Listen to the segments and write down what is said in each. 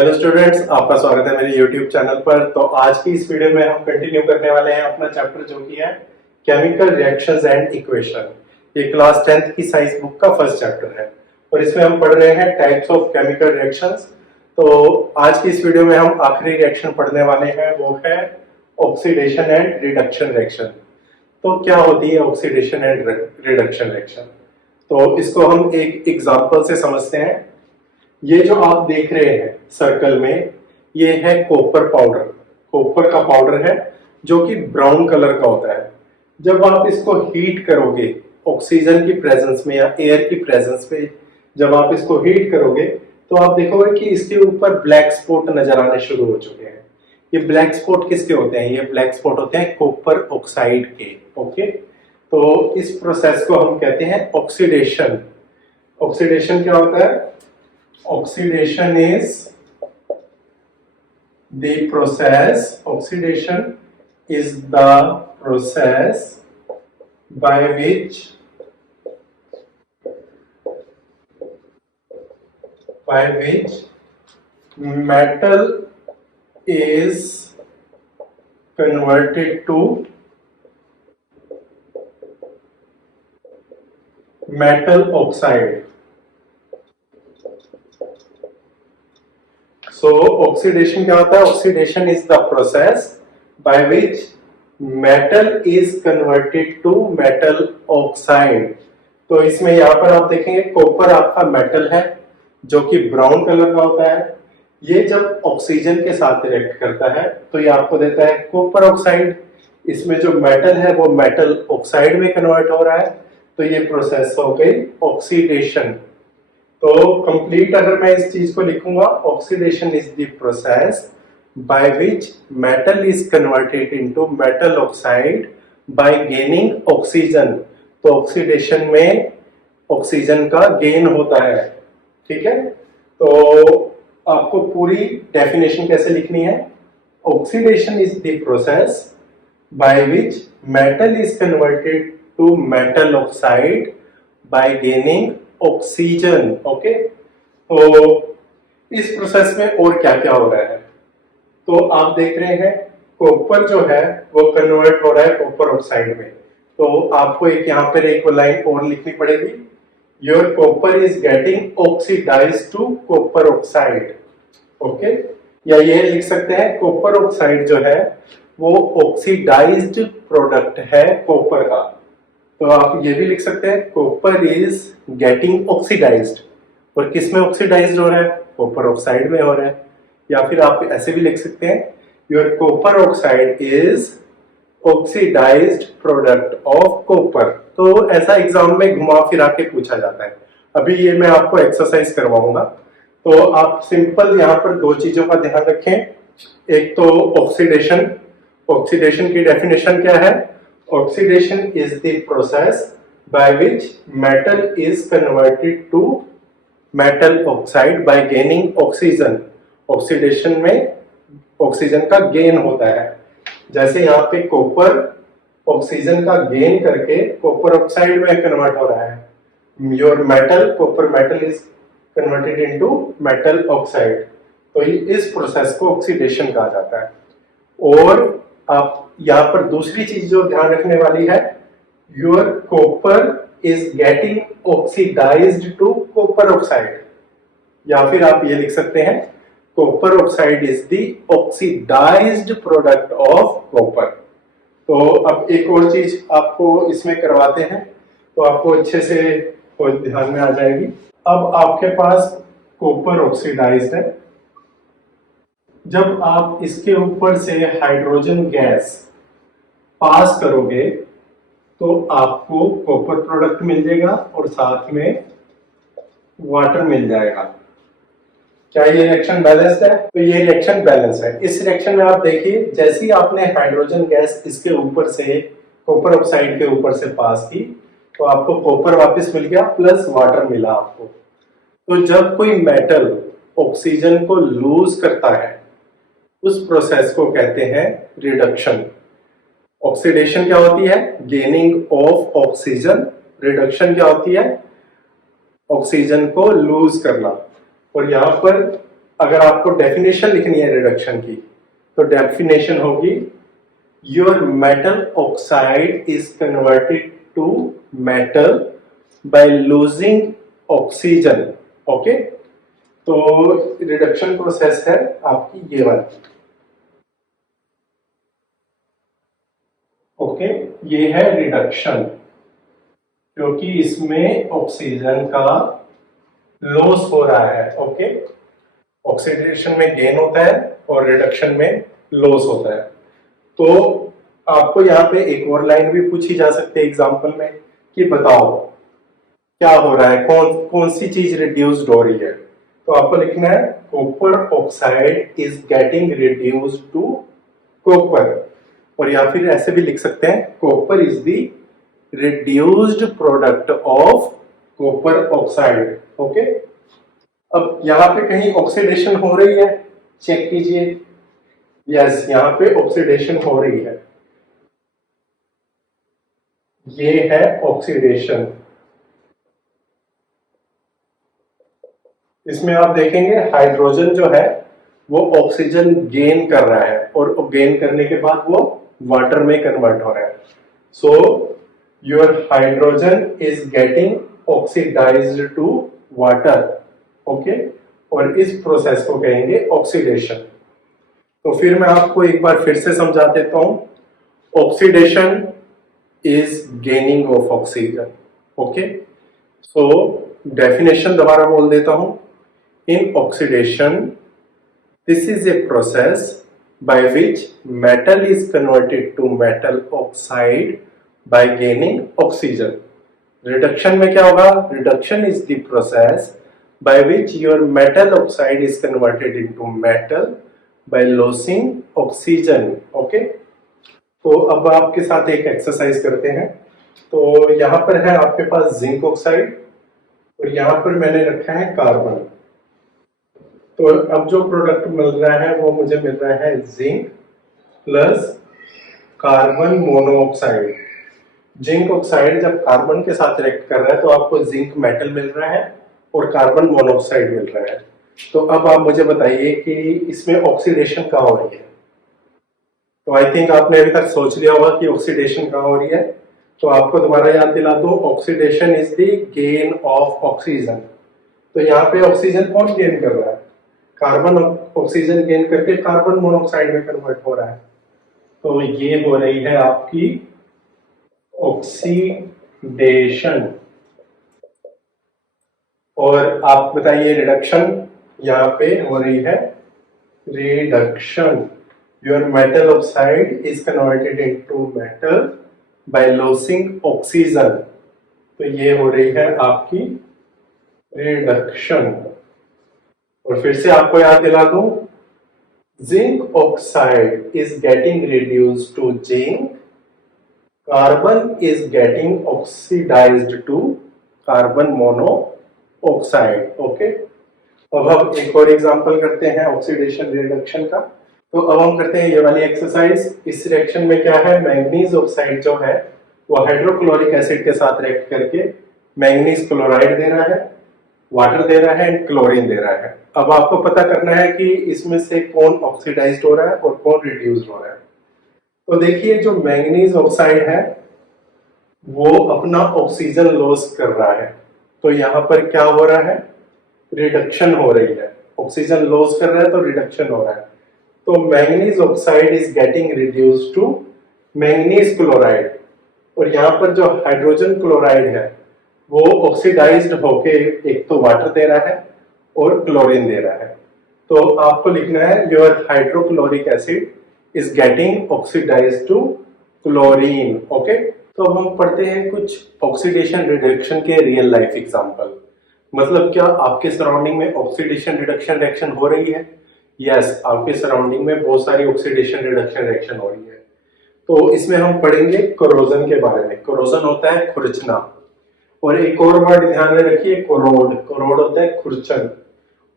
Hello students, आपका स्वागत है मेरे YouTube चैनल पर। तो आज की इस वीडियो में हम कंटिन्यू करने वाले हैं अपना चैप्टर जो कि है केमिकल रिएक्शंस एंड इक्वेशन। ये क्लास 10th की साइंस बुक का फर्स्ट चैप्टर है और इसमें हम पढ़ रहे हैं टाइप्स ऑफ केमिकल रिएक्शंस। तो आज की इस वीडियो में हम आखिरी रिएक्शन पढ़ने वाले हैं, वो है ऑक्सीडेशन एंड रिडक्शन रिएक्शन। तो क्या होती है ऑक्सीडेशन एंड रिडक्शन रिएक्शन? तो इसको हम एक एग्जांपल से समझते हैं। ये जो आप देख रहे हैं सर्कल में, ये है कॉपर पाउडर। कॉपर का पाउडर है जो कि ब्राउन कलर का होता है। जब आप इसको हीट करोगे ऑक्सीजन की प्रेजेंस में या एयर की प्रेजेंस में, जब आप इसको हीट करोगे तो आप देखोगे कि इसके ऊपर ब्लैक स्पॉट नजर आने शुरू हो चुके हैं। ये ब्लैक स्पॉट किसके होते हैं? ये ब्लैक स्पॉट होते हैं कॉपर ऑक्साइड के। ओके, तो इस प्रोसेस को हम कहते हैं ऑक्सीडेशन। ऑक्सीडेशन क्या होता है? Oxidation is the process by which metal is converted to metal oxide. So oxidation क्या होता है? Oxidation is the process by which metal is converted to metal oxide. तो इसमें यहाँ पर आप देखेंगे कॉपर आपका मेटल है जो कि ब्राउन कलर का होता है। ये जब ऑक्सीजन के साथ रिएक्ट करता है तो ये आपको देता है कॉपर ऑक्साइड। इसमें जो मेटल है वो मेटल ऑक्साइड में कन्वर्ट हो रहा है। तो ये प्रोसेस हो गई ऑक्सीडेशन। तो कंप्लीट अगर मैं इस चीज को लिखूंगा, oxidation is the process by which metal is converted into metal oxide by gaining oxygen. तो ऑक्सीडेशन में ऑक्सीजन का गेन होता है। ठीक है, तो आपको पूरी डेफिनेशन कैसे लिखनी है? Oxidation is the process by which metal is converted to metal oxide by gaining oxygen. Okay, तो इस प्रोसेस में और क्या क्या हो रहा है? तो आप देख रहे हैं कॉपर जो है वो कन्वर्ट हो रहा है कॉपर ऑक्साइड में। तो आपको एक यहाँ पर एक लाइन और लिखनी पड़ेगी, your copper is getting oxidised to copper oxide. Okay, या ये लिख सकते हैं कॉपर ऑक्साइड जो है वो ऑक्सीडाइज्ड प्रोडक्ट है कॉपर का। तो आप ये भी लिख सकते हैं कॉपर इज गेटिंग ऑक्सीडाइज्ड। और किस में ऑक्सीडाइज्ड हो रहा है? कॉपर ऑक्साइड में हो रहा है। या फिर आप ऐसे भी लिख सकते हैं your copper oxide is oxidised product of copper. तो ऐसा एग्जाम में घुमा फिरा के पूछा जाता है। अभी ये मैं आपको एक्सरसाइज करवाऊंगा। तो आप सिंपल यहाँ पर दो चीजों का ध्यान रखें। एक तो ऑक्सीडेशन। ऑक्सीडेशन की डेफिनेशन क्या है? Oxidation is the process by which metal is converted to metal oxide by gaining oxygen. Oxidation में ऑक्सीजन का गेन होता है। जैसे यहाँ पे कॉपर ऑक्सीजन का गेन करके कॉपर ऑक्साइड में कन्वर्ट हो रहा है। Your metal, copper metal is converted into metal oxide. तो इस प्रोसेस को ऑक्सीडेशन कहा जाता है। और आप यहाँ पर दूसरी चीज जो ध्यान रखने वाली है, your copper is getting oxidised to copper oxide. या फिर आप ये लिख सकते हैं copper oxide is the oxidised product of copper. तो अब एक और चीज आपको इसमें करवाते हैं तो आपको अच्छे से ध्यान में आ जाएगी। अब आपके पास कॉपर ऑक्सीडाइज्ड है। जब आप इसके ऊपर से हाइड्रोजन गैस पास करोगे तो आपको कॉपर प्रोडक्ट मिल जाएगा और साथ में वाटर मिल जाएगा। क्या ये रिएक्शन बैलेंस्ड है? तो ये रिएक्शन बैलेंस है। इस रिएक्शन में आप देखिए, जैसे ही आपने हाइड्रोजन गैस इसके ऊपर से कॉपर ऑक्साइड के ऊपर से पास की तो आपको कॉपर वापस मिल गया प्लस वाटर मिला आपको। तो जब कोई मेटल ऑक्सीजन को लूज करता है उस प्रोसेस को कहते हैं रिडक्शन। ऑक्सीडेशन क्या होती है? Gaining of oxygen. रिडक्शन क्या होती है? ऑक्सीजन को लूज करना। और यहाँ पर अगर आपको डेफिनेशन लिखनी है रिडक्शन की, तो डेफिनेशन होगी your metal oxide is converted to metal by losing oxygen. Okay, तो रिडक्शन प्रोसेस है आपकी ये वाली। ओके, ये है रिडक्शन, क्योंकि इसमें ऑक्सीजन का लॉस हो रहा है। ओके, ऑक्सीडेशन में गेन होता है और रिडक्शन में लॉस होता है। तो आपको यहाँ पे एक और लाइन भी पूछी जा सकती है एग्जाम्पल में कि बताओ क्या हो रहा है, कौन कौन सी चीज रिड्यूस्ड हो रही है। तो आपको लिखना है copper oxide is getting reduced to copper, और या फिर ऐसे भी लिख सकते हैं copper is the reduced product of copper oxide. Okay, अब यहाँ पे कहीं ऑक्सीडेशन हो रही है, चेक कीजिए। यस, यहाँ पे ऑक्सीडेशन हो रही है, ये है ऑक्सीडेशन। इसमें आप देखेंगे हाइड्रोजन जो है वो ऑक्सीजन गेन कर रहा है, और गेन करने के बाद वो वाटर में कन्वर्ट हो रहा है। So your hydrogen is getting oxidised to water. Okay, और इस प्रोसेस को कहेंगे ऑक्सीडेशन। तो फिर मैं आपको एक बार फिर से समझा देता हूं। Oxidation is gaining of oxygen. Okay, so definition दोबारा बोल देता हूं। In oxidation, this is a process by which metal is converted to metal oxide by gaining oxygen. Reduction में क्या होगा? Reduction is the process by which your metal oxide is converted into metal by losing oxygen. Okay? तो अब आपके साथ एक exercise करते हैं। तो यहाँ पर है आपके पास जिंक ऑक्साइड, और यहाँ पर मैंने रखा है कार्बन। तो अब जो प्रोडक्ट मिल रहा है वो मुझे मिल रहा है zinc plus carbon monoxide. Zinc oxide जब कार्बन के साथ रिएक्ट कर रहा है तो आपको जिंक मेटल मिल रहा है और कार्बन मोनोऑक्साइड मिल रहा है। तो अब आप मुझे बताइए कि इसमें ऑक्सीडेशन कहाँ हो रही है। तो आई थिंक आपने अभी तक सोच लिया होगा कि ऑक्सीडेशन कहाँ हो रही है। तो आपको दोबारा याद दिला दूं, oxidation is the gain of oxygen. तो यहाँ पे ऑक्सीजन कौन गेन कर रहा है? कार्बन ऑक्सीजन गेन करके कार्बन मोनोऑक्साइड में कन्वर्ट हो रहा है। तो ये हो रही है आपकी ऑक्सीडेशन। और आप बताइए रिडक्शन, यहाँ पे हो रही है reduction. Your metal oxide is converted into metal by losing oxygen. तो ये हो रही है आपकी रिडक्शन। और फिर से आपको याद दिला दूं, zinc oxide is getting reduced to zinc, carbon is getting oxidised to carbon monoxide. Okay, अब हम एक और एग्जांपल करते हैं ऑक्सीडेशन रिडक्शन का। तो अब हम करते हैं ये वाली एक्सरसाइज। इस रिएक्शन में क्या है, मैंगनीज ऑक्साइड जो है वो हाइड्रोक्लोरिक एसिड के साथ रिएक्ट करके मैंगनीज क्लोराइड दे रहा है, वाटर दे रहा है एंड क्लोरीन दे रहा है। अब आपको पता करना है कि इसमें से कौन ऑक्सीडाइज्ड हो रहा है और कौन रिड्यूस्ड हो रहा है। तो देखिए जो मैंगनीज ऑक्साइड है वो अपना ऑक्सीजन लॉस कर रहा है। तो यहाँ पर क्या हो रहा है, रिडक्शन हो रही है। ऑक्सीजन लॉस कर रहा है तो रिडक्शन हो रहा है। तो manganese oxide is getting reduced to manganese chloride, और यहाँ पर जो हाइड्रोजन क्लोराइड है वो ऑक्सीडाइज्ड होके एक तो वाटर दे रहा है और क्लोरीन दे रहा है। तो आपको लिखना है your hydrochloric acid is getting oxidised to chlorine. Okay, तो अब हम पढ़ते हैं कुछ ऑक्सीडेशन रिडक्शन के रियल लाइफ एग्जांपल। मतलब क्या आपके सराउंडिंग में ऑक्सीडेशन रिडक्शन रिएक्शन हो रही है? यस, आपके सराउंडिंग में बहुत सारी ऑक्सीडेशन रिडक्शन रिएक्शन हो रही है। तो इसमें हम पढ़ेंगे कोरोजन के बारे में। कोरोजन होता है खुरचना, और एक और वर्ड ध्यान में रखिए, कोरोड। कोरोड होता है खुरचन,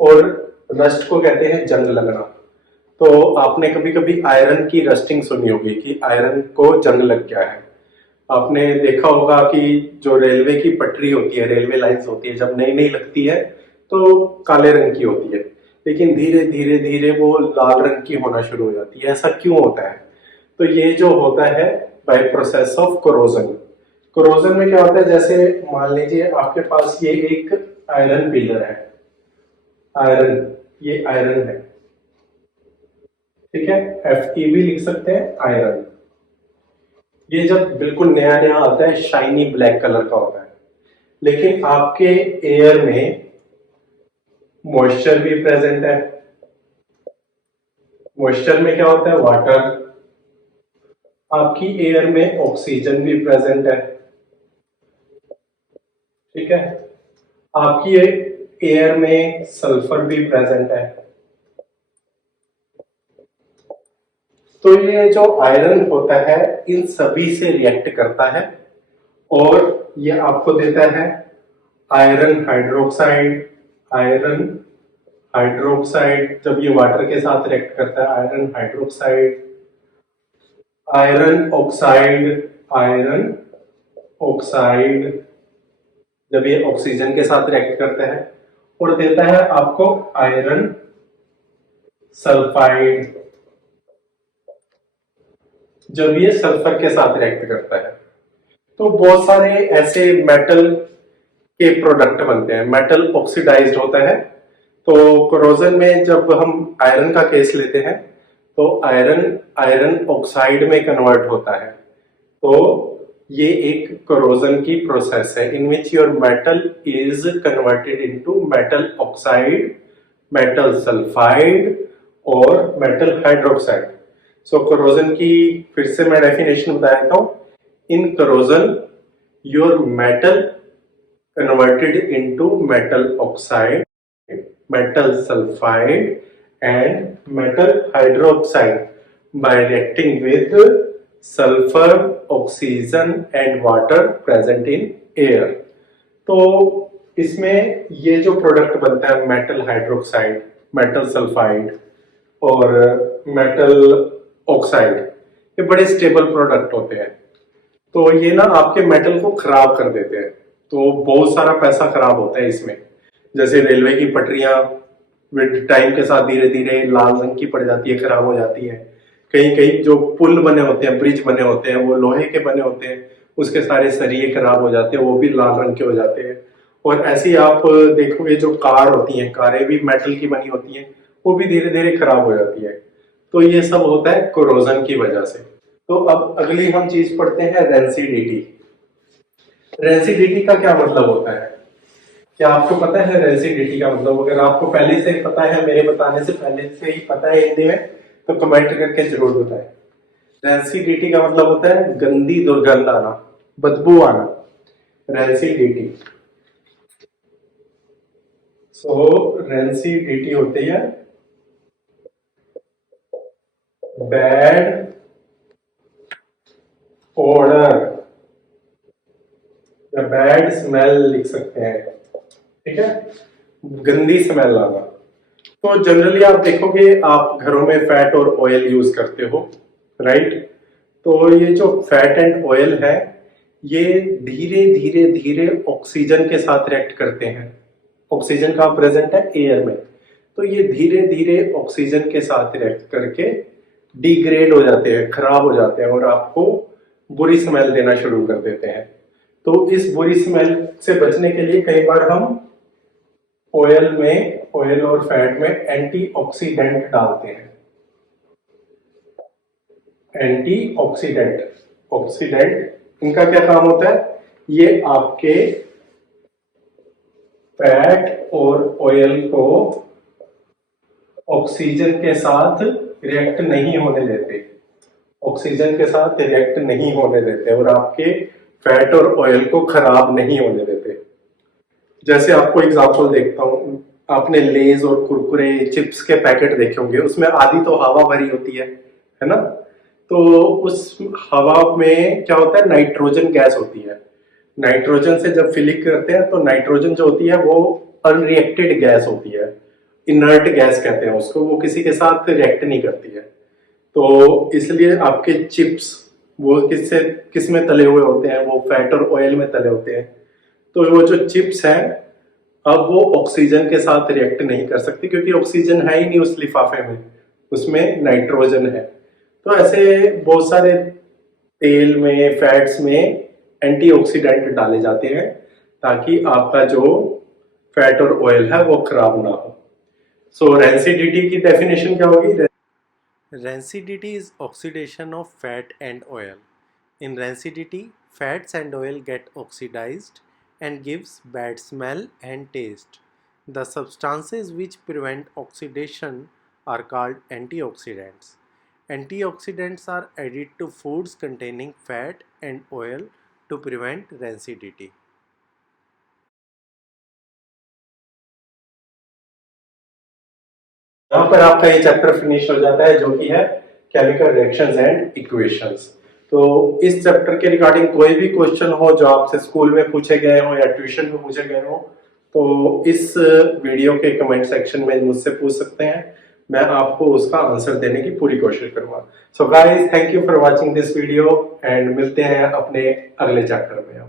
और रस्ट को कहते हैं जंग लगना। तो आपने कभी कभी आयरन की रस्टिंग सुनी होगी कि आयरन को जंग लग गया है। आपने देखा होगा कि जो रेलवे की पटरी होती है, रेलवे लाइंस होती है, जब नई नई लगती है तो काले रंग की होती है, लेकिन धीरे धीरे धीरे वो लाल रंग की होना शुरू हो जाती है। ऐसा क्यों होता है? तो ये जो होता है by process of corrosion. Corrosion में क्या होता है, जैसे मान लीजिए आपके पास ये एक आयरन पिलर है, आयरन, ये आयरन है, ठीक है, Fe भी लिख सकते हैं, आयरन। ये जब बिल्कुल नया नया आता है शाइनी ब्लैक कलर का होता है, लेकिन आपके एयर में मॉइस्चर भी प्रेजेंट है। मॉइस्चर में क्या होता है, वाटर। आपकी एयर में ऑक्सीजन भी प्रेजेंट है, ठीक है। आपकी एयर में सल्फर भी प्रेजेंट है। तो ये जो आयरन होता है इन सभी से रिएक्ट करता है और ये आपको देता है आयरन हाइड्रोक्साइड। आयरन हाइड्रोक्साइड, जब ये वाटर के साथ रिएक्ट करता है, iron hydroxide, iron oxide, iron oxide, जब ये ऑक्सीजन के साथ रिएक्ट करता है, और देता है आपको आयरन सल्फाइड, जब ये सल्फर के साथ रिएक्ट करता है। तो बहुत सारे ऐसे मेटल के प्रोडक्ट बनते हैं, मेटल ऑक्सीडाइज्ड होता है। तो कोरोजन में जब हम आयरन का केस लेते हैं तो आयरन आयरन ऑक्साइड में कन्वर्ट होता है। तो ये एक कोरोजन की प्रोसेस है in which your metal is converted into metal oxide, metal sulphide और मेटल हाइड्रोक्साइड। सो कोरोजन की फिर से मैं डेफिनेशन बता देता हूं। In corrosion your metal converted into metal oxide, metal sulfide and metal hydroxide by reacting with sulfur, oxygen and water present in air। तो इसमें ये जो प्रोडक्ट बनता है मेटल हाइड्रोक्साइड, मेटल सल्फाइड और मेटल ऑक्साइड, ये बड़े स्टेबल प्रोडक्ट होते हैं। तो ये ना आपके मेटल को खराब कर देते हैं, तो बहुत सारा पैसा खराब होता है इसमें। जैसे रेलवे की पटरियां विद टाइम के साथ धीरे धीरे लाल रंग की पड़ जाती है, खराब हो जाती है। कहीं कहीं जो पुल बने होते हैं, ब्रिज बने होते हैं, वो लोहे के बने होते हैं, उसके सारे सरिये खराब हो जाते हैं, वो भी लाल रंग के हो जाते हैं। और ऐसे ही आप देखोगे जो कार होती हैं, कारें भी मेटल की बनी होती हैं, वो भी धीरे धीरे खराब हो जाती है। तो ये सब होता है कोरोजन की वजह से। तो अब अगली हम चीज पढ़ते हैं रेंसिडिटी। रेंसिडिटी का क्या मतलब होता है? क्या आपको पता है रेंसिडिटी का मतलब? अगर आपको पहले से पता है, मेरे बताने से पहले से ही पता है हिंदी में, तो कमेंट करके जरूर बताएं। रेंसिडिटी का मतलब होता है गंदी दुर्गंध आना, बदबू आना, रेंसिडिटी। सो रेंसिडिटी होती है बैड ओडर या बैड स्मेल लिख सकते हैं, ठीक है, गंदी स्मेल आना। तो जनरली आप देखोगे आप घरों में फैट और ऑयल यूज करते हो, राइट? तो ये जो फैट एंड ऑयल है ये धीरे धीरे धीरे ऑक्सीजन के साथ रिएक्ट करते हैं। ऑक्सीजन कहाँ प्रेजेंट है? एयर में। तो ये धीरे धीरे ऑक्सीजन के साथ रिएक्ट करके डिग्रेड हो जाते हैं, खराब हो जाते हैं और आपको बुरी स्मेल देना शुरू कर देते हैं। तो इस बुरी स्मेल से बचने के लिए कई बार हम ऑयल और फैट में एंटीऑक्सीडेंट डालते हैं। एंटीऑक्सीडेंट, ऑक्सीडेंट, इनका क्या काम होता है? ये आपके फैट और ऑयल को ऑक्सीजन के साथ रिएक्ट नहीं होने देते, ऑक्सीजन के साथ रिएक्ट नहीं होने देते और आपके फैट और ऑयल को खराब नहीं होने देते। जैसे आपको एग्जांपल देखता हूं, आपने लेज और कुरकुरे चिप्स के पैकेट देखे होंगे, उसमें आधी तो हवा भरी होती है ना? तो उस हवा में क्या होता है? नाइट्रोजन गैस होती है। नाइट्रोजन से जब फिलिंग करते हैं तो नाइट्रोजन जो होती है वो अनरिएक्टेड गैस होती है, इनर्ट गैस कहते हैं उसको, वो किसी के साथ रिएक्ट नहीं करती है। तो इसलिए आपके चिप्स वो किस में तले हुए होते हैं? वो फैट और ऑयल में तले होते हैं। तो वो जो चिप्स हैं अब वो ऑक्सीजन के साथ रिएक्ट नहीं कर सकती क्योंकि ऑक्सीजन है ही नहीं उस लिफाफे में, उसमें नाइट्रोजन है। तो ऐसे बहुत सारे तेल में, फैट्स में एंटीऑक्सीडेंट डाले जाते हैं ताकि आपका जो फैट और ऑयल है वो खराब ना हो। सो रेंसिडिटी की डेफिनेशन क्या होगी? Rancidity is oxidation of fat and oil. In rancidity, fats and oil get oxidized and gives bad smell and taste. The substances which prevent oxidation are called antioxidants. Antioxidants are added to foods containing fat and oil to prevent rancidity. यहाँ पर आपका ये chapter finish हो जाता है जो कि है केमिकल रिएक्शंस एंड इक्वेशंस। तो इस चैप्टर के रिगार्डिंग कोई भी क्वेश्चन हो जो आपसे स्कूल में पूछे गए हो या ट्यूशन में पूछे गए हो तो इस वीडियो के कमेंट सेक्शन में मुझसे पूछ सकते हैं, मैं आपको उसका आंसर देने की पूरी कोशिश करूंगा। So guys, thank you for watching this video and मिलते हैं अपने अगले चैप्टर में।